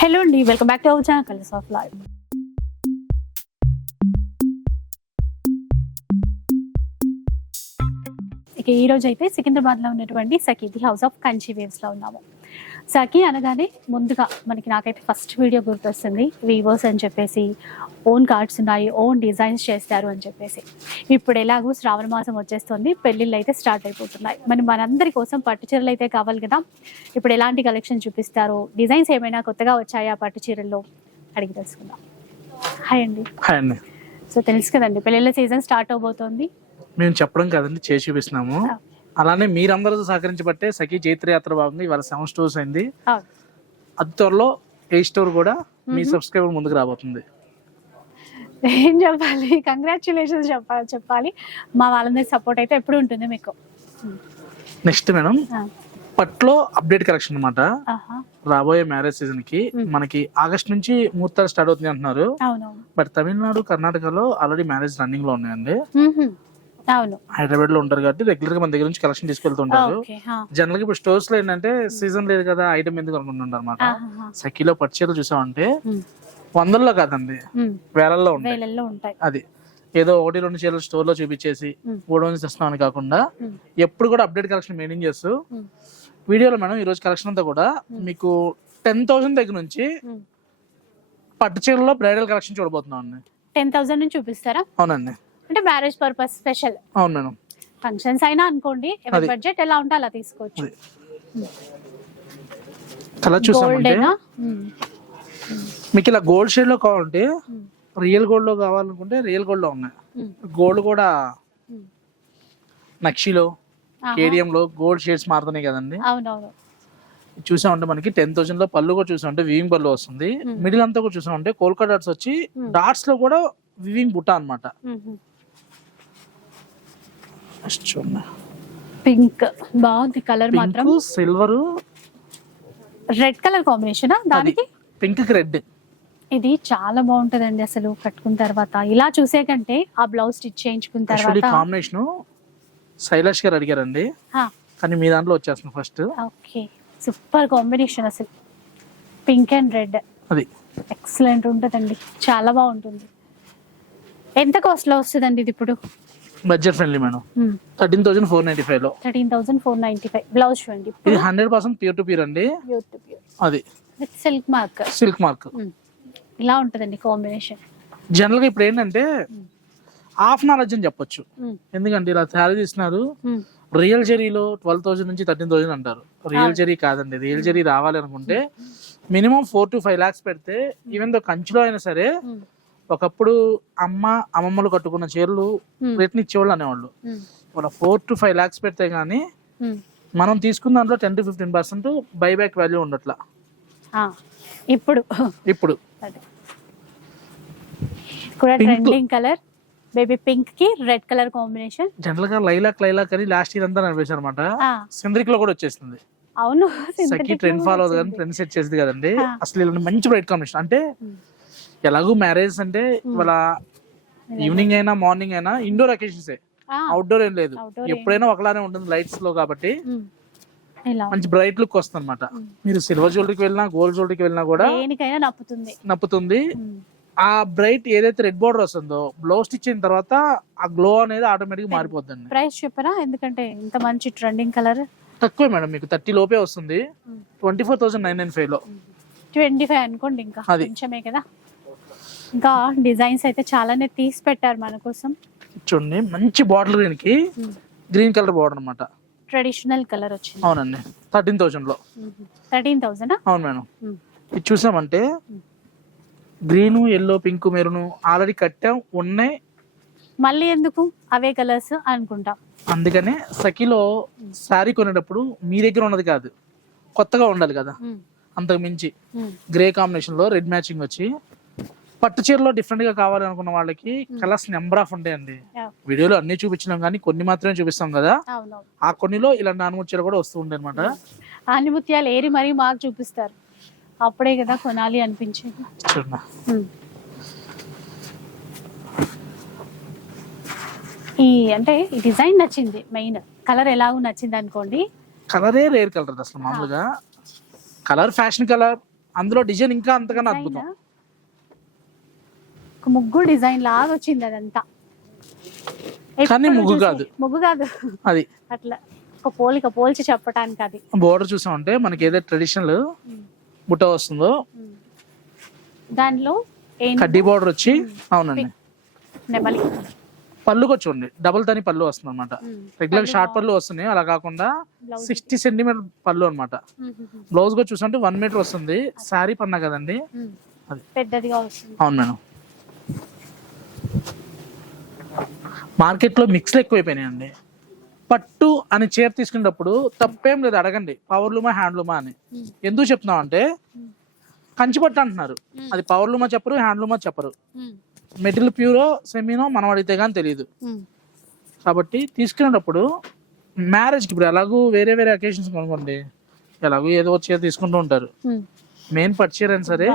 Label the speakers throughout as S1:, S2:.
S1: Hello అండి welcome back to our channel colours of life ఇక ఈ రోజు అయితే సికింద్రాబాద్లో ఉన్నటువంటి సఖీ హౌస్ ఆఫ్ కంచి వేవ్స్లో ఉన్నాము. సఖీ అనగానే ముందుగా మనకి నాకైతే ఫస్ట్ వీడియో గుర్తొస్తుంది. వీవర్స్ అని చెప్పేసి ఓన్ కార్డ్స్ ఉన్నాయి ఓన్ డిజైన్స్ చేస్తారు అని చెప్పేసి. ఇప్పుడు ఎలాగో శ్రావణ మాసం వచ్చేస్తుంది పెళ్ళిళ్ళు అయితే స్టార్ట్ అయిపోతున్నాయి. మరి మనందరి కోసం పట్టు చీరలు అయితే కావాలి కదా? ఇప్పుడు ఎలాంటి కలెక్షన్ చూపిస్తారు డిజైన్స్ ఏమైనా కొత్తగా వచ్చాయా పట్టు చీరల్లో? అడిగి తెలుసుకుందాం. హాయ్ అండి.
S2: హాయ్ అండి.
S1: సో తెలుసు కదండి పెళ్ళిళ్ళ సీజన్ స్టార్ట్ అవబోతోంది.
S2: మేము చెప్పడం కాదండి చేసి చూపిస్తున్నాము.
S1: ఆ.
S2: అలానే మీరందరూ సహకరించబట్టే సఖీ చైత్ర యాత్ర భాగంగా ఇవాళ సెవెన్ స్టోర్స్ అయింది. అతి త్వరలో ఏ స్టోర్ కూడా మీ సబ్స్క్రైబర్ ముందుకు రాబోతుంది.
S1: ఏం చెప్పాలి? కంగ్రాచులేషన్స్ చెప్పాలి చెప్పాలి. మా వాళ్ళందరి సపోర్ట్ అయితే ఎప్పుడు ఉంటుంది మీకు.
S2: నెక్స్ట్ మేడం పట్లో అప్డేట్ కలెక్షన్ అన్నమాట.
S1: ఆహా,
S2: రాబోయే మ్యారేజ్ సీజన్కి మనకి ఆగస్ట్ నుంచి ముహూర్తాలు స్టార్ట్ అవుతుంది అంటున్నారు. బట్ తమిళనాడు కర్ణాటకలో ఆల్రెడీ మ్యారేజ్ రన్నింగ్లో ఉన్నాయండి.
S1: అవును
S2: హైదరాబాద్లో ఉంటారు కాబట్టి రెగ్యులర్గా మన దగ్గర నుంచి కలెక్షన్ తీసుకెళ్తుంటారు జనరల్గా ఇప్పుడు స్టోర్స్లో ఏంటంటే సీజన్ లేదు కదా ఐటమ్ ఎందుకు అనుకుంటుంటారు అనమాట. సఖీలో పట్టుచీరలు చూసామంటే. వందల్లో కాదండి. వేలల్లో ఉంటాయి అది ఏదో ఒకటి రెండు చీరలు స్టోర్లో చూపించేసి నుంచి తెస్తున్నామని కాకుండా. ఎప్పుడు కూడా అప్డేట్ కలెక్షన్ మెయింటైన్ చేస్తూ. వీడియోలో మేడం ఈ రోజు కలెక్షన్ అంతా కూడా మీకు టెన్ థౌసండ్ దగ్గర నుంచి. పట్టు చీరలో బ్రైడల్ కలెక్షన్ చూడబోతున్నాం అండి
S1: టెన్ థౌసండ్ నుంచి చూపిస్తారా
S2: అవునండి
S1: అంటే మ్యారేజ్ పర్పస్ స్పెషల్
S2: అవును మేడం.
S1: ఫంక్షన్స్ అయినా అనుకోండి ఎవరి. బడ్జెట్ ఎలా ఉంటే అలా తీసుకోవచ్చు.
S2: కలర్ చూసామంటే మీకు ఇలా గోల్డ్ షేడ్లో కావాలంటే రియల్ గోల్డ్లో కావాలనుకుంటే రియల్ గోల్డ్లో ఉన్నాయి. గోల్డ్ కూడా నక్షిలో కేడిఎం లో గోల్డ్ షేడ్స్ మారుతున్నాయి కదండి.
S1: అవునవును.
S2: చూసామంటే మనకి టెన్ థౌసండ్లో పళ్ళు కూడా చూసామంటే వివింగ్ పళ్ళు వస్తుంది. మిడిల్ అంతా కూడా చూసామంటే కోల్కా డాట్స్ వచ్చి డాట్స్లో కూడా వివింగ్ బుట్ట అనమాట
S1: మ్మ్హ.
S2: చూడండి
S1: పింక్. బాగుంది కలర్ మాత్రం.
S2: సిల్వర్.
S1: రెడ్ కలర్ కాంబినేషన్ దానికి?
S2: Pink red.
S1: ఇది చాలా బాగుంటదండి అసలు కట్టుకున్న తర్వాత. ఇలా చూసే కంటే ఆ బ్లౌజ్ స్టిచ్ చేయించుకున్న తర్వాత
S2: కాంబినేషన్ శైలాష్ గారు అడిగారండి. కానీ మీ దాంట్లో వచ్చేస్తుంది ఫస్ట్
S1: ఓకే. సూపర్ కాంబినేషన్ అసలు. Pink and red.
S2: అది.
S1: ఎక్సలెంట్ ఉంటుందండి. చాలా బాగుంటుంది. ఎంత కాస్ట్లో వస్తుందండి ఇది ఇప్పుడు?
S2: Budget friendly madam. Thirteen thousand four ninety ఫైవ్లో.
S1: Thirteen thousand four ninety five. Blouse చూడండి
S2: ఇది hundred percent pure to pure అండి.
S1: ప్యూర్ టు ప్యూర్
S2: అది.
S1: With silk mark
S2: silk mark
S1: ఇలా ఉంటుందండి కాంబినేషన్
S2: జనరల్గా ఇప్పుడు ఏంటంటే హాఫ్ నాలెడ్జ్ అని చెప్పొచ్చు. ఎందుకంటే ఇలా శారీ తీస్తున్నారు. రియల్ జెరీలో ట్వెల్వ్ థౌసండ్ నుంచి థర్టీన్ థౌసండ్ అంటారు. రియల్ జెరీ కాదండి. రియల్ జెరీ రావాలి అనుకుంటే minimum four to five lakhs పెడితే ఈవెన్ దో కంచిలో అయినా సరే ఒకప్పుడు అమ్మ అమ్మమ్మలు కట్టుకున్న చీరలు రేట్ని ఇచ్చేవాళ్ళు అనేవాళ్ళు. వాళ్ళ ఫోర్ టు ఫైవ్ లాక్స్ పెడితే గానీ మనం తీసుకున్న దాంట్లో ten to fifteen percent buyback value ఉండట్లా.
S1: ఇప్పుడు.
S2: ఇప్పుడు.
S1: కూడా. ట్రెండింగ్ కలర్ బేబీ పింక్కి రెడ్ కలర్ కాంబినేషన్
S2: జనరల్గా లైలాక్ లైలాక్ అని లాస్ట్ ఇయర్ అంతా నడిపేశారు అనమాట సింద్రిక్లో కూడా వచ్చేస్తుంది
S1: అవును
S2: సఖీ ట్రెండ్ ఫాలో అవుతుంది. కానీ ట్రెండ్ సెట్ చేసింది కదండి. అసలు ఇలాంటి మంచి బ్రైట్ కాంబినేషన్ అంటే. ఎలాగూ మ్యారేజ్ అంటే ఇవాళ ఈవినింగ్ అయినా మార్నింగ్ అయినా ఇండోర్ అకేషన్స్ అవుట్డోర్ ఏం లేదు. ఎప్పుడైనా ఒకలానే ఉంటుంది లైట్స్లో కాబట్టి. మంచి బ్రైట్ లుక్ వస్తుంది అనమాట. మీరు సిల్వర్ జ్యువెలరీకి వెళ్ళినా గోల్డ్ జ్యువెలరీకి వెళ్ళినా కూడా
S1: నప్పుతుంది.
S2: నప్పుతుంది. ఆ బ్రైట్ ఏదైతే రెడ్ బోర్డర్ వస్తుందో బ్లౌజ్ స్టిచ్ అయిన తర్వాత ఆ గ్లో అనేది ఆటోమేటిక్ మారిపోద్దండి.
S1: ప్రైస్ చెప్పరా? ఎందుకంటే ఇంత మంచి ట్రెండింగ్ కలర్
S2: తక్కువే మేడం మీకు థర్టీ లోపే వస్తుంది. Twenty four thousand nine nine ఫైవ్లో.
S1: ట్వంటీ ఫైవ్ అనుకోండి ఇంకా
S2: అది.
S1: కొంచెమే కదా. ఇంకా డిజైన్స్ అయితే చాలానే తీసి పెట్టారు మన కోసం.
S2: చూడండి మంచి బార్డర్ గ్రీన్కి గ్రీన్ కలర్ బార్డర్ అనమాట
S1: ట్రెడిషనల్ కలర్ వచ్చింది.
S2: అవునండి థర్టీన్ థౌసండ్లో.
S1: థర్టీన్ థౌసండ్
S2: అవును మేడం. ఇది చూసామంటే green yellow pink maroon already కట్టాం ఉన్నాయి.
S1: మళ్ళీ ఎందుకు? అవే కలర్స్ అనుకుంటాం.
S2: అందుకనే సఖీలో శారీ కొనేటప్పుడు మీ దగ్గర ఉన్నది కాదు కొత్తగా ఉండాలి కదా. అంతకు మించి. గ్రే కాంబినేషన్లో రెడ్ మ్యాచింగ్ వచ్చి పట్టు చీరలో డిఫరెంట్గా కావాలి అనుకున్న వాళ్ళకి కలర్స్ నెంబర్ ఆఫ్ ఉంటాయండి. వీడియోలో అన్ని చూపించినాం కానీ కొన్ని మాత్రమే చూపిస్తాం కదా. ఆ కొన్నిలో ఇలాంటి నాలుగు చీరలు కూడా వస్తూ ఉంటాయి అనమాట
S1: ఆనిముత్యాలు ఏరి మరీ మాకు చూపిస్తారు. అప్పుడే కదా కొనాలి అనిపించేది. ఈ అంటే ఈ డిజైన్ నచ్చింది మెయిన్. కలర్ ఎలాగో నచ్చింది అనుకోండి.
S2: కలరే రేర్ కలర్ అసలు మామూలుగా. కలర్ ఫ్యాషన్ కలర్ అందులో డిజైన్ ఇంకా అంతకన్నా అద్భుతం?
S1: ఒక ముగ్గు డిజైన్ లాగా వచ్చింది అదంతా.
S2: కానీ ముగ్గు కాదు.
S1: ముగ్గు కాదు.
S2: అది.
S1: అట్లా ఒక పోలిక పోల్చి చెప్పడానికి అది.
S2: బోర్డర్ చూసామంటే మనకి ఏదైతే ట్రెడిషనల్ బుట్ట వస్తుందో.
S1: దానిలో
S2: కడ్డీ బోర్డర్ వచ్చి అవునండి. పళ్ళుకి చూడండి. డబుల్ తని పళ్ళు వస్తుంది అనమాట. రెగ్యులర్ షార్ట్ పళ్ళు వస్తున్నాయి. అలా కాకుండా. సిక్స్టీ సెంటీమీటర్ పళ్ళు అనమాట. బ్లౌజ్ కూడా చూసుకుంటే వన్ మీటర్ వస్తుంది. శారీ పన్నా కదండి.
S1: పెద్దదిగా వస్తుంది.
S2: అవును మేడం. మార్కెట్లో మిక్స్లు ఎక్కువైపోయినాయండి. పట్టు అని చీర తీసుకునేటప్పుడు తప్పేం లేదు అడగండి. పవర్లూమా హ్యాండ్లూమా అని. ఎందుకు చెప్తున్నాం అంటే కంచి పట్టు అంటున్నారు. అది పవర్లూమా చెప్పరు హ్యాండ్లూమా చెప్పరు. మెటీరియల్ ప్యూరో సెమీనో మనం అడిగితే కానీ తెలియదు. కాబట్టి తీసుకునేటప్పుడు మ్యారేజ్కి ఇప్పుడు ఎలాగూ వేరే వేరే అకేషన్స్ కొనుక్కోండి ఎలాగో ఏదో చీర తీసుకుంటూ ఉంటారు. మెయిన్ పట్టు చీర అయినా సరే.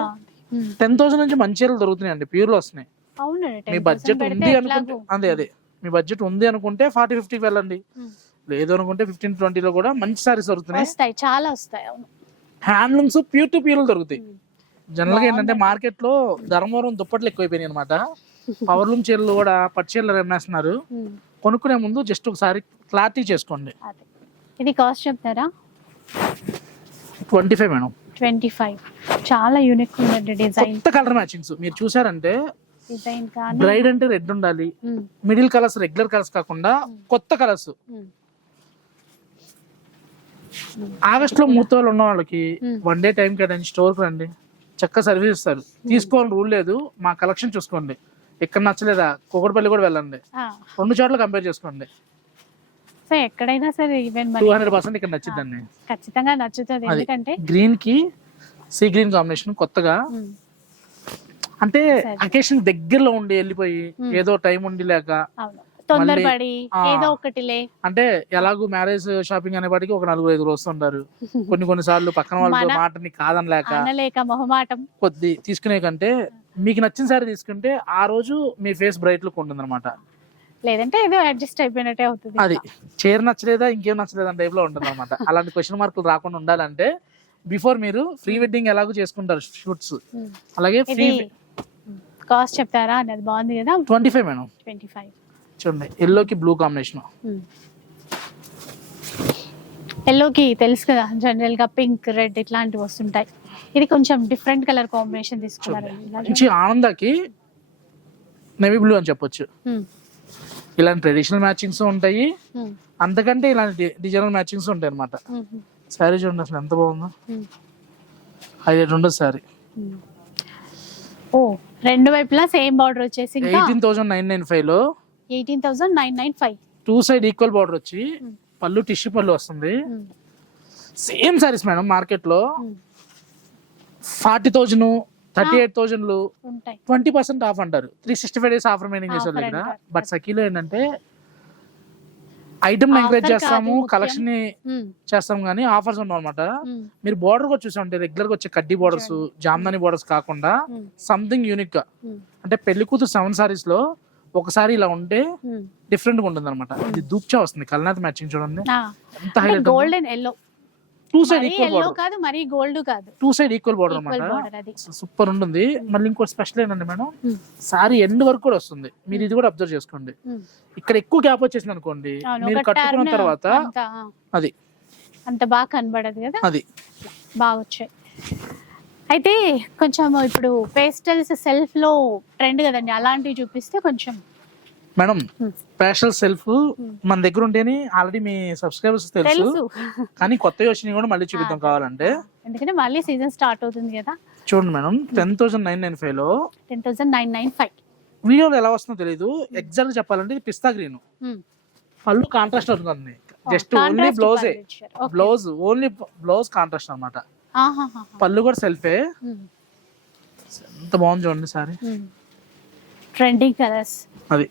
S2: టెన్ థౌసండ్ నుంచి మంచి చీరలు దొరుకుతున్నాయండి ప్యూర్లో వస్తున్నాయి. మీ
S1: 10,000
S2: బడ్జెట్ ఉంది అనుకుంటే. అదే అదే. మీ బడ్జెట్ ఉంది అనుకుంటే ఫార్టీ ఫిఫ్టీకి వెళ్ళండి. లేదు అనుకుంటే ఫిఫ్టీన్ ట్వంటీలో కూడా మంచి సారీస్ దొరుకుతున్నాయి.
S1: వస్తాయి చాలా వస్తాయి అవును.
S2: హ్యాండ్లూమ్స్ ప్యూర్ టు ప్యూర్ దొరుకుతాయి. జనరల్గా ఏంటంటే మార్కెట్లో ధర్మవరం దుప్పట్లు ఎక్కువైపోయినాయి అనమాట పవర్లూమ్ చీరలు కూడా పట్టు చీరలు అమ్మేస్తున్నారు
S1: ఉమ్.
S2: కొనుక్కునే ముందు జస్ట్ ఒకసారి క్లారిటీ చేసుకోండి.
S1: ఇది కాస్ట్ చెప్తారా?
S2: Twenty five madam
S1: twenty five చాలా యూనిక్ ఉందండి డిజైన్
S2: కొత్త కలర్ మ్యాచింగ్స్ మీరు చూసారంటే
S1: డిజైన్ కానీ
S2: బ్రైడ్ అంటే రెడ్ ఉండాలి. మిడిల్ కలర్స్ రెగ్యులర్ కలర్స్ కాకుండా కొత్త కలర్స్. ఆగస్ట్లో ముహూర్తాలు ఉన్న వాళ్ళకి. వన్ డే టైం కేటాయించి స్టోర్కి రండి. చక్కగా సర్వీస్ ఇస్తారు. తీసుకోవాలని రూల్ లేదు. మా కలెక్షన్ చూసుకోండి. ఇక్కడ నచ్చలేదా? కుక్కడపల్లి కూడా వెళ్ళండి. రెండు చోట్ల కంపేర్ చేసుకోండి.
S1: సో ఎక్కడైనా సరే ఈవెన్
S2: టూ హండ్రెడ్ పర్సెంట్ ఇక్కడ నచ్చిందండి
S1: ఖచ్చితంగా నచ్చుతుంది. ఎందుకంటే
S2: గ్రీన్కి సీ గ్రీన్ కాంబినేషన్ కొత్తగా. అంటే. అకేషన్ దగ్గరలో ఉండి వెళ్ళిపోయి. ఏదో టైం ఉండి లేక
S1: తొందరపడి. ఏదో ఒకటిలే.
S2: అంటే ఎలాగూ మ్యారేజ్ షాపింగ్ అనేపాటికి ఒక నలుగురు ఐదుగురు వస్తుంటారు. కొన్ని కొన్ని సార్లు పక్కన వాళ్ళతో మాటని కాదనలేక
S1: మొహమాటం.
S2: కొద్ది తీసుకునే కంటే మీకు నచ్చిన సారీ తీసుకుంటే ఆ రోజు మీ ఫేస్ బ్రైట్ లుక్ ఉంటుంది అనమాట
S1: లేదంటే ఏదో అడ్జస్ట్ అయిపోయినట్టే అవుతుంది.
S2: అది చీర నచ్చలేదా ఇంకేం నచ్చలేదా టైప్లో ఉంటుంది అనమాట అలాంటి క్వశ్చన్ మార్కులు రాకుండా ఉండాలంటే బిఫోర్ మీరు ప్రీ వెడ్డింగ్ ఎలాగో చేసుకుంటారు షూట్స్. అలాగే ఫ్రీ
S1: కాస్ట్ చెప్తారా అని అది బాగుంది కదా?
S2: Twenty five madam.
S1: Twenty five.
S2: చూడండి ఎల్లోకి బ్లూ కాంబినేషన్.
S1: ఎల్లోకి తెలుసు కదా జనరల్గా పింక్ రెడ్ ఇట్లాంటివి వస్తుంటాయి. ఇది కొంచెం డిఫరెంట్ కలర్ కాంబినేషన్ తీసుకున్నారు.
S2: మంచి ఆనందకి నెవీ బ్లూ అని చెప్పొచ్చు. ఇలాంటి ట్రెడిషనల్ మ్యాచింగ్స్ ఉంటాయి. అంతకంటే ఇలాంటి డిజైనల్ మ్యాచింగ్స్ ఉంటాయి అనమాట. శారీ చూడండి అసలు ఎంత బాగుందో. హైలైట్ ఉండదు శారీ
S1: ఉమ్. ఓ రెండు వైపులా సేమ్ బార్డర్ వచ్చేసి ఇంకా
S2: ఎయిటీన్ థౌసండ్ నైన్ నైన్ ఫైవ్లో
S1: eighteen thousand nine nine five.
S2: Two side equal border వచ్చి
S1: Hmm.
S2: పళ్ళు టిష్యూ పళ్ళు వస్తుంది. సేమ్ సారీస్ మేడం మార్కెట్లో forty thousand thirty eight thousand
S1: ఉంటాయి.
S2: ట్వంటీ పర్సెంట్ ఆఫ్ అంటారు. Three sixty five days offer maintain చేసే వాళ్ళ. బట్ సఖీలో ఏంటంటే ఐటమ్ ఎంకరేజ్ చేస్తాము.
S1: కలెక్షన్ని.
S2: చేస్తాం కానీ ఆఫర్స్ ఉండవు అనమాట. మీరు బార్డర్ కూడా చూసామంటే రెగ్యులర్గా వచ్చే కడ్డీ బార్డర్స్ జామ్దాని బార్డర్స్ కాకుండా. సంథింగ్
S1: యూనిక్గా.
S2: అంటే పెళ్ళి కూతురు సెవెన్ సారీస్లో ఒకసారి ఇలా ఉంటే. డిఫరెంట్గా ఉంటుంది అనమాట ఇది దూప్చా వస్తుంది కల్నాథ్ మ్యాచింగ్ చూడండి
S1: ఆ.
S2: ఎంత highlight
S1: golden yellow
S2: two side equal border
S1: కాదు మరీ గోల్డ్ కాదు.
S2: టూ సైడ్ ఈక్వల్ బార్డర్ అనమాట సూపర్ ఉంటుంది మళ్ళీ ఇంకో స్పెషల్ ఏంటంటే మేడం
S1: ఉమ్.
S2: సారీ ఎండ్ వరకు కూడా వస్తుంది. మీరు ఇది కూడా అబ్జర్వ్ చేసుకోండి.
S1: ఉమ్.
S2: ఇక్కడ ఎక్కువ గ్యాప్ వచ్చేసింది అనుకోండి మీరు కట్టుకున్న తర్వాత అది.
S1: అంత బాగా కనబడదు కదా?
S2: అది.
S1: బాగా వచ్చాయి. అయితే కొంచెం ఇప్పుడు పేస్టల్స్ సెల్ఫ్లో ట్రెండ్ కదండి అలాంటివి చూపిస్తే కొంచెం
S2: మేడం. స్పెషల్ సెల్ఫ్ మన దగ్గర ఉంటేనే ఆల్రెడీ మీ సబ్స్క్రైబర్స్ తెలుసు. కానీ కొత్త వచ్చినాయి కూడా మళ్ళీ చూపిద్దాం కావాలంటే.
S1: ఎందుకంటే మళ్ళీ సీజన్ స్టార్ట్ అవుతుంది కదా.
S2: చూడండి madam ten thousand nine nine ఫైవ్లో
S1: ten thousand nine nine five
S2: వీడియోలో ఎలా వస్తుందో తెలియదు ఎగ్జాక్ట్ చెప్పాలంటే ఇది పిస్తా గ్రీన్ పళ్ళు కాంట్రాస్ట్ అవుతుంది జస్ట్ ఓన్లీ బ్లౌజే బ్లౌజ్ ఓన్లీ బ్లౌజ్ కాంట్రాస్ట్ అన్నమాట. పళ్ళు కూడా సెల్ఫే ఎంత బాగుంది చూడండి సారీ.
S1: ట్రెండింగ్ కలర్స్
S2: అది.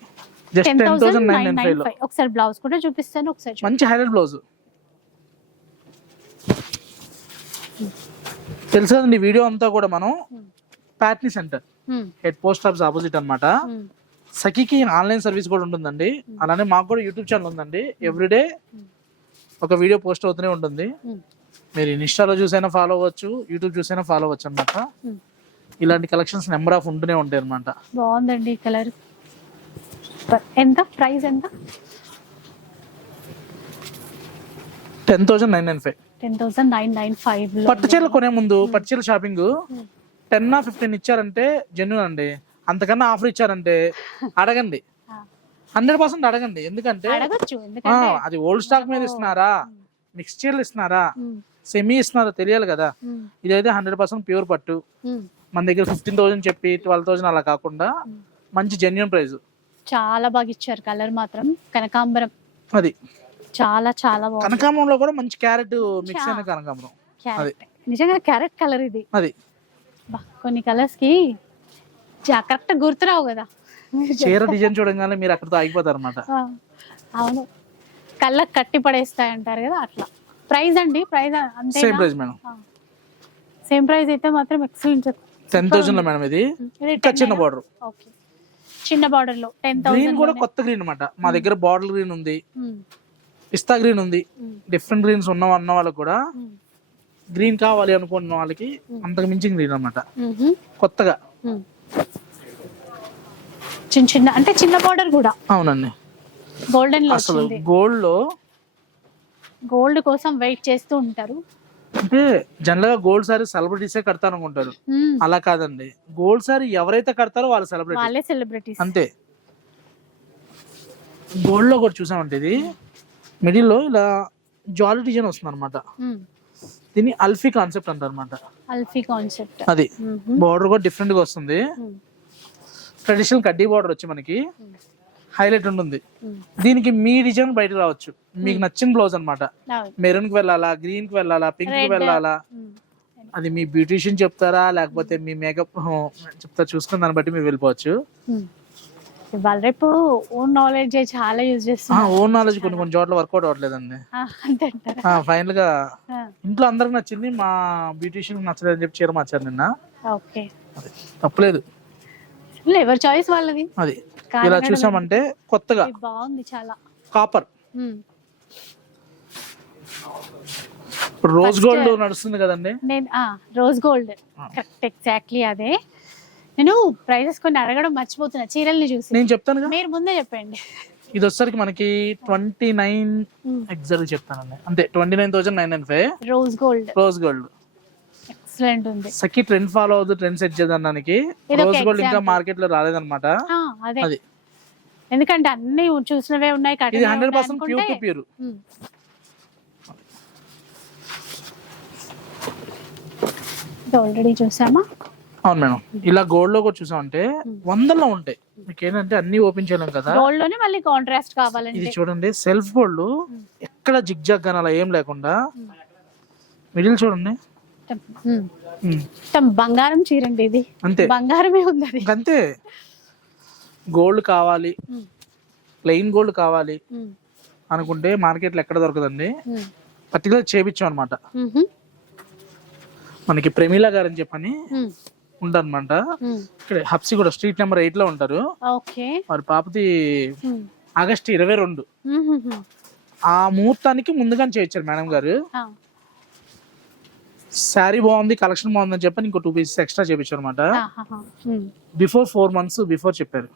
S2: Just
S1: ten thousand
S2: nine
S1: nine ఫైవ్లో. ఒకసారి బ్లౌజ్ కూడా చూపిస్తాను ఒకసారి.
S2: మంచి హైలైట్ బ్లౌజ్. తెలుసు కదండి వీడియో అంతా కూడా మనం. Patny centre. Head post office opposite అన్నమాట.
S1: Hmm.
S2: సఖీకి ఆన్లైన్ సర్వీస్ కూడా ఉంటుందండి. అలానే మాకు కూడా యూట్యూబ్ ఛానల్ ఉందండి. ఎవ్రీడే ఒక వీడియో పోస్ట్ అవుతూనే ఉంటుంది. మీరు ఇన్స్టాలో చూసైనా ఫాలో అవ్వచ్చు యూట్యూబ్ చూసైనా ఫాలో అవ్వచ్చు అనమాట ఇలాంటి కలెక్షన్స్ నెంబర్ ఆఫ్ ఉంటూనే ఉంటాయి అనమాట
S1: బాగుందండి కలర్ ఎంత? ప్రైస్ ఎంత?
S2: Ten thousand nine nine five
S1: ten thousand nine nine five
S2: పట్టు చీరలు కొనే ముందు పట్టు చీరల షాపింగ్ టెన్ ఆ ఫిఫ్టీన్ ఇచ్చారంటే జెన్యున్ అండి. అంతకన్నా ఆఫర్ ఇచ్చారంటే అడగండి. హండ్రెడ్ పర్సెంట్ అడగండి. ఎందుకంటే అది ఓల్డ్ స్టాక్ మీద ఇస్తున్నారా? మిక్స్ చీరలు ఇస్తున్నారా? సెమీ ఇస్తున్నారా తెలియాలి కదా.
S1: ఉమ్,
S2: ఇదైతే హండ్రెడ్ పర్సెంట్ ప్యూర్ పట్టు. మన దగ్గర ఫిఫ్టీన్ థౌసండ్ చెప్పి ట్వెల్వ్ థౌసండ్ అలా కాకుండా మంచి జెన్యున్ ప్రైస్
S1: చాలా బాగా ఇచ్చారు కలర్ మాత్రం. కనకాంబరం.
S2: అది.
S1: చాలా చాలా బాగుంది.
S2: కనకాంబరంలో కూడా మంచి క్యారెట్ మిక్స్ అయిన కనకాంబరం.
S1: నిజంగా క్యారెట్ కలర్ ఇది.
S2: అది.
S1: కొన్ని కలర్స్కి కరెక్ట్ గుర్తురావు కదా.
S2: చీర డిజైన్ చూడగానే మీరు అక్కడితో ఆగిపోతారు అనమాట
S1: అవును. కళ్ళకి కట్టి పడేస్తాయి అంటారు కదా అట్లా. ప్రైస్ అండి ప్రైస్ అంతే
S2: same price madam
S1: same price అయితే మాత్రం ఎక్సలెంట్
S2: టెన్ థౌసండ్ మేడం ఇది.
S1: ఇది
S2: ఇంకా చిన్న బార్డర్
S1: ఓకే చిన్న బార్డర్లో టెన్
S2: గ్రీన్
S1: థౌసండ్
S2: కూడా కొత్త గ్రీన్ అన్నమాట. మా దగ్గర బార్డర్ గ్రీన్ ఉంది. పిస్తా గ్రీన్ ఉంది. డిఫరెంట్ గ్రీన్స్ ఉన్న ఉన్న వాళ్ళకి కూడా గ్రీన్ కావాలి అనుకున్న వాళ్ళకి అంతకు మించి గ్రీన్ అన్నమాట. కొత్తగా.
S1: చిన్న చిన్న అంటే చిన్న బార్డర్ కూడా.
S2: అవునండి.
S1: గోల్డెన్లో
S2: అసలు
S1: వచ్చింది.
S2: గోల్డ్లో
S1: గోల్డ్ కోసం వెయిట్ చేస్తూ ఉంటారు.
S2: అంటే జనరల్గా గోల్డ్ సారీ సెలబ్రిటీసే కడతారు అనుకుంటారు. అలా కాదండి. గోల్డ్ సారీ ఎవరైతే కడతారో వాళ్ళు సెలబ్రిటీ
S1: వాళ్ళే సెలబ్రిటీస్.
S2: అంతే. గోల్డ్లో కూడా చూసామంటే ఇది. మిడిల్లో ఇలా జాలీ డిజైన్ వస్తుంది అనమాట దీన్ని అల్ఫీ కాన్సెప్ట్ అంటారు అనమాట
S1: అల్ఫీ కాన్సెప్ట్.
S2: అది. బార్డర్ కూడా డిఫరెంట్గా వస్తుంది ట్రెడిషనల్ కడ్డీ బార్డర్ వచ్చి మనకి. హైలైట్ ఉంటుంది. దీనికి మీ డిజైన్ బయటకు రావచ్చు. మీకు నచ్చిన బ్లౌజ్ అన్నమాట. మెరూన్కి వెళ్ళాలా గ్రీన్కి వెళ్ళాలా
S1: పింక్కి.
S2: వెళ్ళాలా? అది మీ బ్యూటిషియన్ చెప్తారా లేకపోతే మీ మేకప్ చెప్తారా చూసుకుని దాన్ని బట్టి మీరు వెళ్ళిపోవచ్చు.
S1: ఇవాళ రేపు ఓన్ నాలెడ్జ్ చాలా యూజ్ చేస్తున్నారు.
S2: ఓన్ నాలెడ్జ్ కొన్ని కొన్ని చోట్ల వర్కౌట్ అవ్వట్లేదండి.
S1: ఫైనల్గా
S2: ఇంట్లో అందరికి నచ్చింది మా బ్యూటిషియన్ నచ్చలేదని చెప్పి చీర మార్చారు నిన్న.
S1: ఓకే.
S2: తప్పలేదు.
S1: ఎవరి చాయిస్ వాళ్ళది?
S2: అది. ఇలా చూసామంటే కొత్తగా.
S1: బాగుంది చాలా.
S2: కాపర్. రోజ్ గోల్డ్ నడుస్తుంది కదండి.
S1: నేను రోజ్ గోల్డ్. కరెక్ట్ ఎగ్జాక్ట్లీ అదే. నేను ప్రైజెస్ కొన్ని అడగడం మర్చిపోతున్నా చీరల్ని చూసి.
S2: నేను చెప్తాను
S1: మీరు ముందే చెప్పండి.
S2: ఇది వచ్చేసరికి మనకి ట్వంటీ నైన్ ఎగ్జాక్ట్ చెప్తానండి. అంతే twenty nine thousand nine nine five.
S1: Rose gold.
S2: Rose gold.
S1: Excellent ఉంది.
S2: సఖి ట్రెండ్ ఫాలో అవుతుంది ట్రెండ్ సెట్ చేయడానికి రోజ్ గోల్డ్ ఇంకా. మార్కెట్లో రాలేదన్నమాట.
S1: అదే. ఎందుకంటే అన్ని చూసినవే ఉన్నాయి
S2: ఇది
S1: కట్టినవే
S2: హండ్రెడ్
S1: ఉన్నాయి
S2: పర్సెంట్ ప్యూర్ టు
S1: అనుకుంటే,
S2: ప్యూర్
S1: మ్మ్. ఇది ఆల్రెడీ చూసామా?
S2: అవును మేడం. ఇలా గోల్డ్లో కూడా చూసామంటే వందల్లో ఉంటాయి. మీకు ఏంటంటే అన్ని ఓపెన్ చేయలేం కదా.
S1: గోల్డ్లోనే మళ్ళీ కాంట్రాస్ట్
S2: ఇది
S1: కావాలంటే
S2: చూడండి సెల్ఫ్ గోల్డ్ ఎక్కడ జిగ్జాగ్ కానీ అలా ఏం లేకుండా మిడిల్ చూడండి.
S1: బంగారం చీరండి ఇది.
S2: అంతే.
S1: బంగారమే ఉంది
S2: ఇంకంతే. గోల్డ్ కావాలి. ప్లెయిన్ గోల్డ్ కావాలి. అనుకుంటే మార్కెట్లో ఎక్కడ దొరకదండి. పర్టికులర్ చేపించాం అనమాట. మనకి ప్రమీల గారు అని చెప్పని. ఉంటారనమాట
S1: మ్మ్.
S2: ఇక్కడ హబ్సి కూడా స్ట్రీట్ నెంబర్ ఎయిట్లో ఉంటారు
S1: ఓకే
S2: వారి పాపది. ఆగస్ట్ ఇరవై రెండు. ఆ ముహూర్తానికి ముందుగానే చేయించారు మేడం గారు. శారీ బాగుంది కలెక్షన్ బాగుందని చెప్పని ఇంకో టూ పీసెస్ ఎక్స్ట్రా చేయించారు అనమాట. బిఫోర్ ఫోర్ మంత్స్ బిఫోర్ చెప్పారు.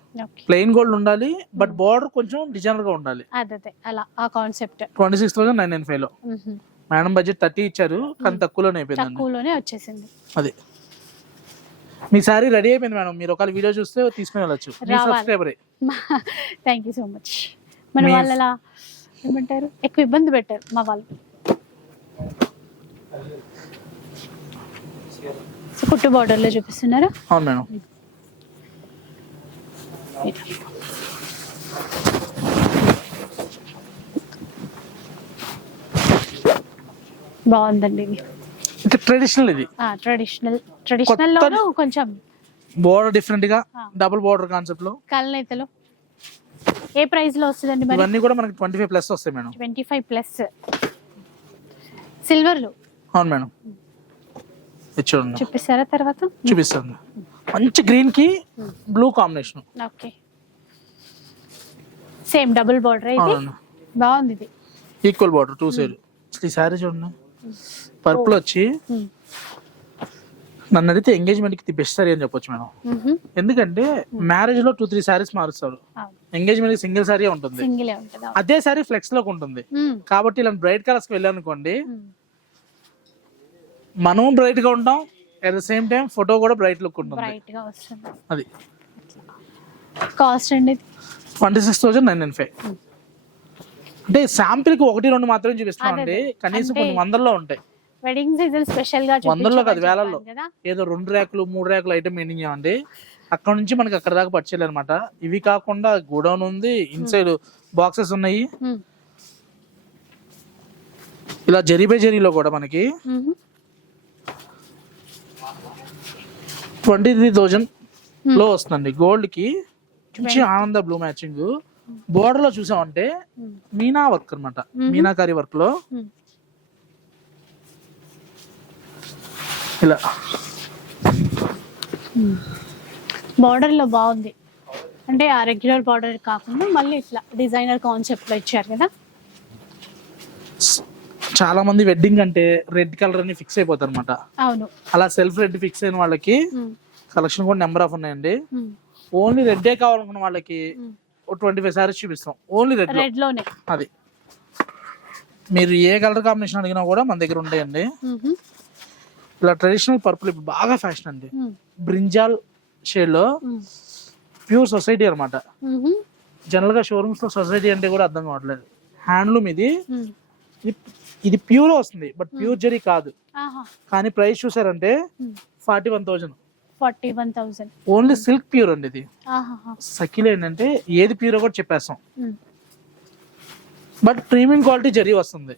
S2: ప్లెయిన్ గోల్డ్ ఉండాలి బట్ బార్డర్ కొంచెం డిజైనర్గా ఉండాలి
S1: అలా ఆ concept.
S2: Twenty six thousand nine nine ఫైవ్లో. మేడం బడ్జెట్ థర్టీ ఇచ్చారు కానీ తక్కువలోనే
S1: తక్కువలోనే వచ్చేసింది.
S2: అది. మీ శారీ రెడీ అయిపోయింది మేడం మీరు ఒకవేళ వీడియో చూస్తే తీసుకుని వెళ్ళొచ్చు. మీ. సబ్స్క్రైబరే.
S1: థ్యాంక్ యూ సో మచ్ మన వాళ్ళు అలా ఏమంటారు? ఎక్కువ ఇబ్బంది పెట్టారు మా వాళ్ళు. కుట్టు border లో చూపిస్తున్నారా?
S2: అవును మేడం.
S1: బాగుందండి. ఇది
S2: ఇది. ట్రెడిషనల్ ఇది
S1: ట్రెడిషనల్ ట్రెడిషనల్ లోను కొంచెం
S2: బోర్డర్
S1: డిఫరెంట్గా.
S2: డబుల్ బోర్డర్ కాన్సెప్ట్లో.
S1: కలనైతలో ఏ ప్రైస్లో వస్తుందండి మరి?
S2: ఇవన్నీ కూడా మనకి ట్వంటీ ఫైవ్ ప్లస్ వస్తాయి మేడం.
S1: Twenty five plus. సిల్వర్లో
S2: అవును మేడం. చూడండి.
S1: చూపిస్తారా తర్వాత?
S2: చూపిస్తాను. మంచి గ్రీన్కి blue combination
S1: okay. Same double border ఇది. బాగుంది ఇది.
S2: ఈక్వల్ బార్డర్ టూ సైడ్ ఈ శారీ చూడండి. పర్పుల్ వచ్చి నన్ను అడిగితే ఎంగేజ్మెంట్కి బెస్ట్ సారీ అని చెప్పొచ్చు మేడం. ఎందుకంటే మ్యారేజ్లో టూ త్రీ సారీస్ మారుస్తారు. ఎంగేజ్మెంట్కి సింగిల్ సారీ ఉంటుంది.
S1: సింగిలే ఉంటుంది
S2: అదే సారీ ఫ్లెక్స్లోకి ఉంటుంది. కాబట్టి ఇలాంటి బ్రైట్ కలర్స్కి వెళ్ళానుకోండి మనం బ్రైట్గా ఉంటాం at the same time photo కూడా బ్రైట్ లుక్ ఉంటుంది.
S1: బ్రైట్గా వస్తుంది.
S2: అది.
S1: కాస్ట్ అండి
S2: twenty six thousand nine nine five అంటే శాంపిల్కి ఒకటి రెండు మాత్రమే చూపిస్తున్నాం అండి కనీసం కొన్ని వందల్లో ఉంటాయి.
S1: వెడ్డింగ్ సీజన్ స్పెషల్గా
S2: వందల్లో కాదు వేలల్లో. ఏదో రెండు ర్యాకులు మూడు ర్యాకులు ఐటమ్ మెయింటైన్ చేయండి అక్కడ నుంచి మనకి అక్కడ దాకా పర్చేయాలి అనమాట ఇవి కాకుండా గోడౌన్ ఉంది ఇన్సైడ్ బాక్సెస్ ఉన్నాయి. ఇలా జరీ బై జరీలో కూడా మనకి. ట్వంటీ త్రీ థౌజండ్లో వస్తుందండి. గోల్డ్కి మంచి ఆనంద బ్లూ మ్యాచింగ్. బోర్డర్లో చూసామంటే
S1: మ్మ్.
S2: మీనా వర్క్ అన్నమాట. మీనాకారి వర్క్లో
S1: మ్మ్.
S2: ఇలా.
S1: బార్డర్లో బాగుంది. అంటే ఆ రెగ్యులర్ బార్డర్ కాకుండా మళ్ళీ ఇట్లా డిజైనర్ కాన్సెప్ట్లో ఇచ్చారు కదా.
S2: చాలా మంది వెడ్డింగ్ అంటే రెడ్ కలర్ అని ఫిక్స్ అయిపోతారు అనమాట
S1: అవును.
S2: అలా సెల్ఫ్ రెడ్ ఫిక్స్ అయిన వాళ్ళకి. కలెక్షన్ కూడా నెంబర్ ఆఫ్ ఉన్నాయండి. ఓన్లీ రెడ్డే కావాలనుకున్న వాళ్ళకి. ట్వంటీ ఫైవ్ సారీస్ చూపిస్తాం. ఓన్లీ రెడ్
S1: రెడ్లోనే
S2: అది. మీరు ఏ కలర్ కాంబినేషన్ అడిగినా కూడా మన దగ్గర ఉంటాయండి
S1: మ్మ్.
S2: ఇలా ట్రెడిషనల్ పర్పుల్ ఇప్పుడు బాగా ఫ్యాషన్ అండి. బ్రింజాల్
S1: షేడ్లో.
S2: ప్యూర్ సొసైటీ అనమాట. జనరల్గా షోరూమ్స్లో సొసైటీ అంటే కూడా అర్థం కావట్లేదు. హ్యాండ్లూమ్ ఇది. ఇది ప్యూర్ వస్తుంది బట్ ప్యూర్ జరీ కాదు. కానీ ప్రైస్ చూసారంటే forty one thousand.
S1: Forty one thousand.
S2: Only silk pure అండి ఇది. సకిల్ ఏంటంటే ఏది ప్యూర్ కూడా చెప్పేస్తాం. బట్ ప్రీమియం క్వాలిటీ జరీ వస్తుంది.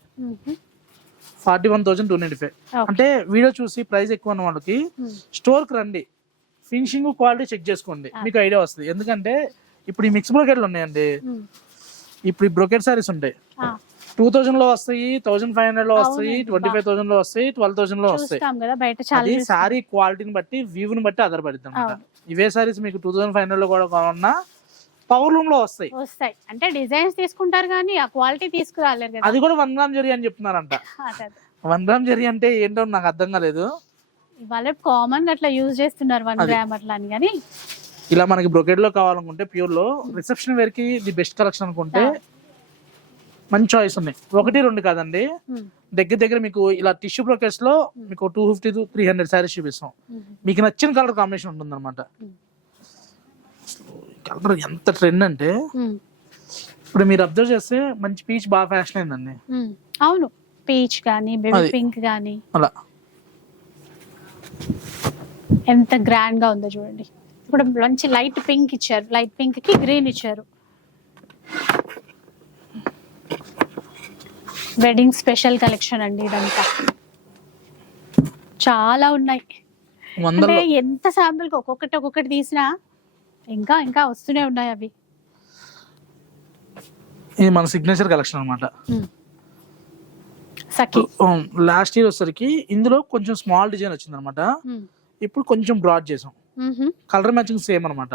S2: Forty one thousand two ninety five. అంటే వీడియో చూసి ప్రైస్ ఎక్కువ ఉన్న వాళ్ళకి
S1: మ్మ్.
S2: స్టోర్కి రండి. ఫినిషింగ్ క్వాలిటీ చెక్ చేసుకోండి. మీకు ఐడియా వస్తుంది. ఎందుకంటే ఇప్పుడు ఈ మిక్స్ బ్రోకెట్లు ఉన్నాయండి. ఇప్పుడు ఈ బ్రోకెట్ సారీస్ ఉంటాయి. టూ థౌసండ్లో వస్తాయి థౌసండ్ ఫైవ్ హండ్రెడ్లో వస్తాయి ట్వంటీ ఫైవ్ థౌసండ్లో వస్తాయి ట్వెల్వ్ థౌసండ్లో వస్తాయి. అది. సారీ క్వాలిటీని బట్టి వ్యూ ని బట్టి ఆధారపడుతుంది అనమాట. ఇవే సారీస్ మీకు టూ థౌసండ్ ఫైవ్ హండ్రెడ్లో కూడా కావాలన్నా పవర్ లూమ్లో వస్తాయి.
S1: వస్తాయి. అంటే డిజైన్స్ తీసుకుంటారు కానీ ఆ క్వాలిటీ తీసుకురాలేరు కదా.
S2: అది కూడా వన్ గ్రామ్ జరీ అని చెప్తున్నారంట. వన్ గ్రామ్ జరీ అంటే ఏంటో నాకు అర్థం కాలేదు.
S1: ఇవాళ కామన్ అట్లా యూజ్ చేస్తున్నారు వన్ గ్రామ్ అట్లా అని కానీ.
S2: ఇలా మనకి బ్రొకెట్లో కావాలనుకుంటే ప్యూర్లో రిసెప్షన్ వేర్కి ది బెస్ట్ కలెక్షన్ అనుకుంటే మంచి చాయిస్ ఉన్నాయి ఒకటి రెండు కాదండి. దగ్గర దగ్గర మీకు ఇలా టిష్యూ బ్రోకెట్స్లో మీకు two fifty to three hundred sarees చూపిస్తాం. మీకు నచ్చిన కలర్ కాంబినేషన్ ఉంటుంది అనమాట కలర్ ఎంత ట్రెండ్ అంటే ఇప్పుడు మీరు అబ్జర్వ్ చేస్తే మంచి పీచ్ బాగా ఫ్యాషన్ అయిందండి.
S1: అవును. పీచ్ కానీ బేబీ. పింక్ కానీ.
S2: అలా.
S1: ఎంత గ్రాండ్గా ఉందో చూడండి. ఇప్పుడు మంచి లైట్ పింక్ ఇచ్చారు. లైట్ పింక్కి గ్రీన్ ఇచ్చారు. వెడ్డింగ్ స్పెషల్ కలెక్షన్ అండి ఇదంతా. చాలా ఉన్నాయి. అంటే ఎంత శాంపుల్ ఒక్కొక్కటి ఒక్కొక్కటి తీసినా ఇంకా ఇంకా వస్తూనే ఉన్నాయి అవి.
S2: ఇది మన సిగ్నేచర్ కలెక్షన్ అనమాట లాస్ట్ ఇయర్ వచ్చేసరికి ఇందులో కొంచెం స్మాల్ డిజైన్ వచ్చింది అనమాట ఇప్పుడు కొంచెం బ్రాడ్ చేసాం. కలర్ మ్యాచింగ్ సేమ్ అనమాట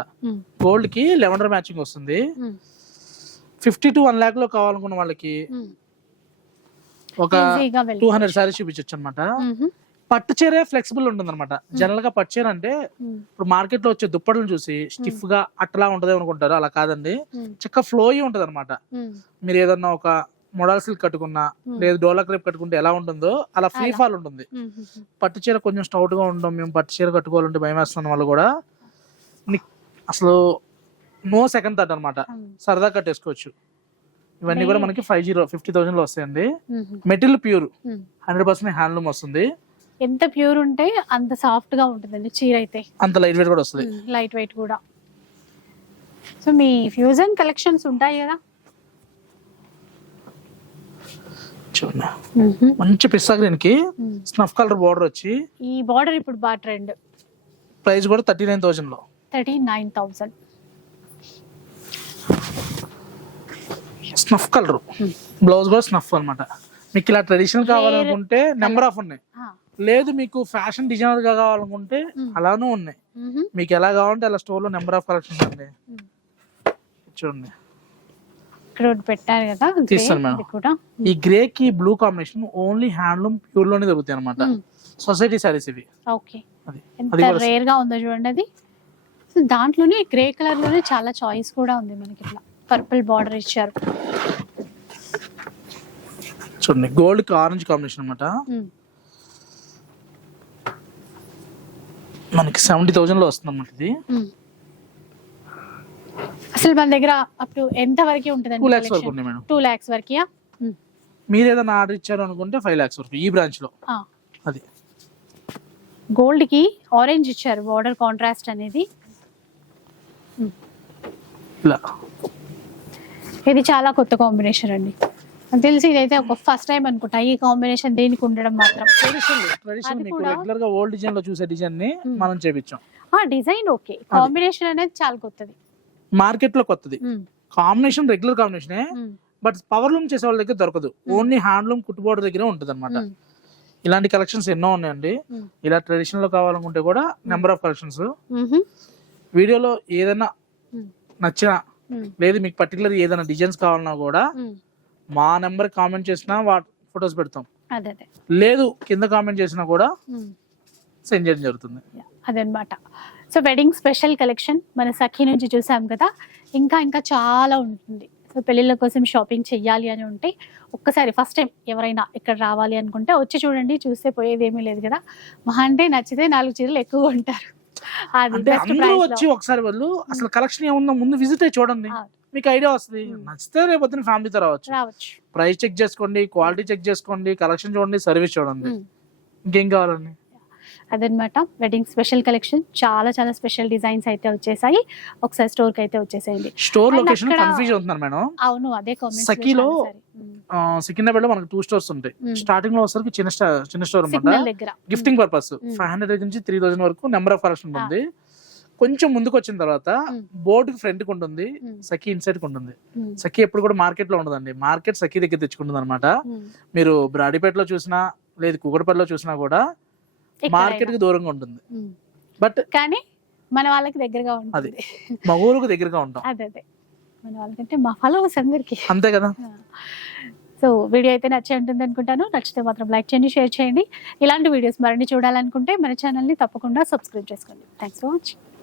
S2: గోల్డ్కి లెవెండర్ మ్యాచింగ్ వస్తుంది. ఫిఫ్టీ టు వన్ ల్యాక్లో కావాలనుకున్న వాళ్ళకి ఒక టూ హండ్రెడ్ సారీస్ చూపించచ్చు అనమాట పట్టు చీరే ఫ్లెక్సిబుల్ ఉంటుంది అనమాట జనరల్గా పట్టు చీర అంటే ఇప్పుడు మార్కెట్లో వచ్చే దుప్పట్లను చూసి స్టిఫ్గా అట్లా ఉంటది అనుకుంటారు అలా కాదండి. చక్క ఫ్లోయి ఉంటది అనమాట మీరు ఏదన్నా ఒక మొడల్ సిల్క్ కట్టుకున్నా లేదు డోలా క్రేప్ కట్టుకుంటే ఎలా ఉంటుందో అలా ఫ్రీ. ఫాల్ ఉంటుంది. పట్టు చీర కొంచెం స్టౌట్గా ఉంటాం మేము పట్టు చీర కట్టుకోవాలంటే భయం వేస్తున్న వాళ్ళు కూడా అసలు నో సెకండ్ థాట్ అనమాట సరదా కట్టేసుకోవచ్చు. ఇవన్నీ కూడా మనకి ఫైవ్ జీరో ఫిఫ్టీ థౌసండ్లో వస్తాయండి. Material pure hundred percent handloom వస్తుంది.
S1: ఎంత ప్యూర్ ఉంటే అంత సాఫ్ట్గా ఉంటుందండి చీర అయితే.
S2: అంత లైట్ వెయిట్ కూడా వస్తుంది.
S1: లైట్ వెయిట్ కూడా. సో మీ ఫ్యూజన్ కలెక్షన్స్ ఉంటాయి కదా?
S2: చూడండి. మంచి పిస్తా గ్రీన్కి స్నఫ్ కలర్ బార్డర్ వచ్చి
S1: ఈ బార్డర్ ఇప్పుడు బాగా ట్రెండ్
S2: ప్రైస్ కూడా thirty nine థౌసండ్లో.
S1: Thirty nine thousand
S2: snuff colour. Blouse కూడా స్నఫ్ అన్నమాట. మీకు ఇలా ట్రెడిషనల్ కావాలనుకుంటే నెంబర్ ఆఫ్ ఉన్నాయి. లేదు మీకు ఫ్యాషన్ డిజైనర్గా కావాలనుకుంటే. అలానే ఉన్నాయి. మీకు ఎలా కావాలంటే అలా స్టోర్లో నెంబర్ ఆఫ్ కలెక్షన్స్ అండి. చూడండి.
S1: ఇక్కడ పెట్టారు కదా
S2: తీస్తాను మేడం. ఈ గ్రే కి బ్లూ కాంబినేషన్ ఓన్లీ హ్యాండ్లూమ్ ప్యూర్లోనే దొరుకుతాయి అనమాట. సొసైటీ సారీస్ ఇవి.
S1: ఓకే. ఎంత రేర్గా ఉందో చూడండి అది. దాంట్లోనే గ్రే కలర్లోనే చాలా చాయిస్ కూడా ఉంది మనకి ఇట్లా. పర్పుల్ బార్డర్ ఇచ్చారు.
S2: చూడండి గోల్డ్కి ఆరెంజ్ కాంబినేషన్ అనమాట మనకి సెవెంటీ థౌసండ్లో వస్తుంది అనమాట ఇది.
S1: అసలు మన దగ్గర అప్ టు ఎంత వరకు ఉంటుందండి
S2: టూ ల్యాక్స్ వరకు మేడం.
S1: టూ ల్యాక్స్ వరకు
S2: మీరు ఏదైనా ఆర్డర్ ఇచ్చారు అనుకుంటే ఫైవ్ ల్యాక్స్ వరకు ఈ బ్రాంచ్లో. అది.
S1: గోల్డ్కి ఆరెంజ్ ఇచ్చారు బార్డర్ కాంట్రాస్ట్ అనేది.
S2: ఇలా.
S1: ఇది చాలా కొత్త కాంబినేషన్ అండి. తెలిసి ఇదైతే ఒక ఫస్ట్ టైం అనుకుంటా. ఈ కాంబినేషన్ దేనికి ఉండడం మాత్రం.
S2: ట్రెడిషనల్ ట్రెడిషనల్
S1: అది
S2: మీకు
S1: కూడా-
S2: రెగ్యులర్గా ఓల్డ్ డిజైన్లో చూసే డిజైన్ని
S1: మ్మ్.
S2: మనం చేపించాం.
S1: ఆ డిజైన్ ఓకే కాంబినేషన్ అనేది చాలా కొత్తది.
S2: మార్కెట్లో కొత్తది. కాంబినేషన్ రెగ్యులర్ కాంబినేషనే బట్ పవర్ లూమ్ చేసే వాళ్ళ దగ్గర దొరకదు. ఓన్లీ హ్యాండ్లూమ్ కుట్టుబోర్డు దగ్గరే ఉంటుంది అనమాట ఇలాంటి కలెక్షన్స్ ఎన్నో ఉన్నాయండి.
S1: ఉమ్.
S2: ఇలా ట్రెడిషనల్లో కావాలనుకుంటే కూడా నెంబర్ ఆఫ్ కలెక్షన్స్. వీడియోలో ఏదైనా
S1: ఉమ్,
S2: నచ్చిన లేదు మీకు పర్టికులర్ ఏదైనా డిజైన్స్ కావాలన్నా కూడా
S1: ఉమ్.
S2: మా నెంబర్ కామెంట్ చేసినా ఫొటోస్ పెడతాం. లేదు కింద కామెంట్ చేసినా కూడా. సెండ్ చేయడం జరుగుతుంది.
S1: అదనమాట. సో వెడ్డింగ్ స్పెషల్ కలెక్షన్ మన సఖీ నుంచి చూసాం కదా ఇంకా ఇంకా చాలా ఉంటుంది. సో పెళ్ళిళ్ళ కోసం షాపింగ్ చెయ్యాలి అని ఉంటే ఒక్కసారి ఫస్ట్ టైం ఎవరైనా ఇక్కడ రావాలి అనుకుంటే వచ్చి చూడండి చూస్తే పోయేది ఏమీ లేదు కదా. మహా అంటే నచ్చితే నాలుగు చీరలు ఎక్కువ ఉంటారు
S2: అంటే అందరూ వచ్చి ఒకసారి వాళ్ళు అసలు కలెక్షన్ ఏముందో ముందు విజిట్ అయ్యి చూడండి. మీకు ఐడియా వస్తుంది. నచ్చితే రేపొద్దున ఫ్యామిలీతో రావచ్చు.
S1: రావచ్చు.
S2: ప్రైస్ చెక్ చేసుకోండి క్వాలిటీ చెక్ చేసుకోండి కలెక్షన్ చూడండి సర్వీస్ చూడండి. ఇంకేం కావాలండి?
S1: అదనమాట. వెడ్డింగ్ స్పెషల్ కలెక్షన్ చాలా చాలా స్పెషల్ డిజైన్స్ అయితే వచ్చేసాయి. ఒకసారి స్టోర్కి అయితే వచ్చేసేయండి.
S2: స్టోర్ లొకేషన్
S1: అక్కడ-
S2: కన్ఫ్యూజ్ అవుతున్నారు మేడం.
S1: అవును అదే కామెంట్స్
S2: సఖీలో ఆ, సికింద్రాబాద్లో మనకి టూ స్టోర్స్ ఉంటాయి. స్టార్టింగ్లో వచ్చరికి చిన్న చిన్న స్టోర్ అనమాట గిఫ్టింగ్ పర్పస్. ఫైవ్ హండ్రెడ్ నుంచి త్రీ థౌసండ్ వరకు నెంబర్ ఆఫ్ కలెక్షన్ ఉంటుంది. కొంచెం ముందుకు వచ్చిన తర్వాత. బోర్డు ఫ్రంట్కి ఉంటుంది. సఖీ ఇన్సైడ్కి ఉంటుంది. సఖీ ఎప్పుడు కూడా మార్కెట్లో ఉండదండి. మార్కెట్ సఖీ దగ్గర తెచ్చుకుంటుంది అనమాట. మీరు బ్రాడీపేటలో చూసినా లేదు కుకటపల్లిలో చూసినా కూడా. మార్కెట్కి దూరంగా ఉంటుంది. బట్
S1: కానీ మన వాళ్ళకి దగ్గరగా ఉంటుంది.
S2: మా ఊరుకు దగ్గరగా ఉంటాం.
S1: అదే అదే. మన వాళ్ళకంటే మా ఫాలోవర్స్ అందరికి.
S2: అంతే కదా?
S1: సో వీడియో అయితే నచ్చే ఉంటుంది అనుకుంటాను. నచ్చితే మాత్రం లైక్ చేయండి షేర్ చేయండి. ఇలాంటి వీడియోస్ మరిన్ని చూడాలనుకుంటే మన ఛానల్ని తప్పకుండా సబ్స్క్రైబ్ చేసుకోండి. Thanks for watching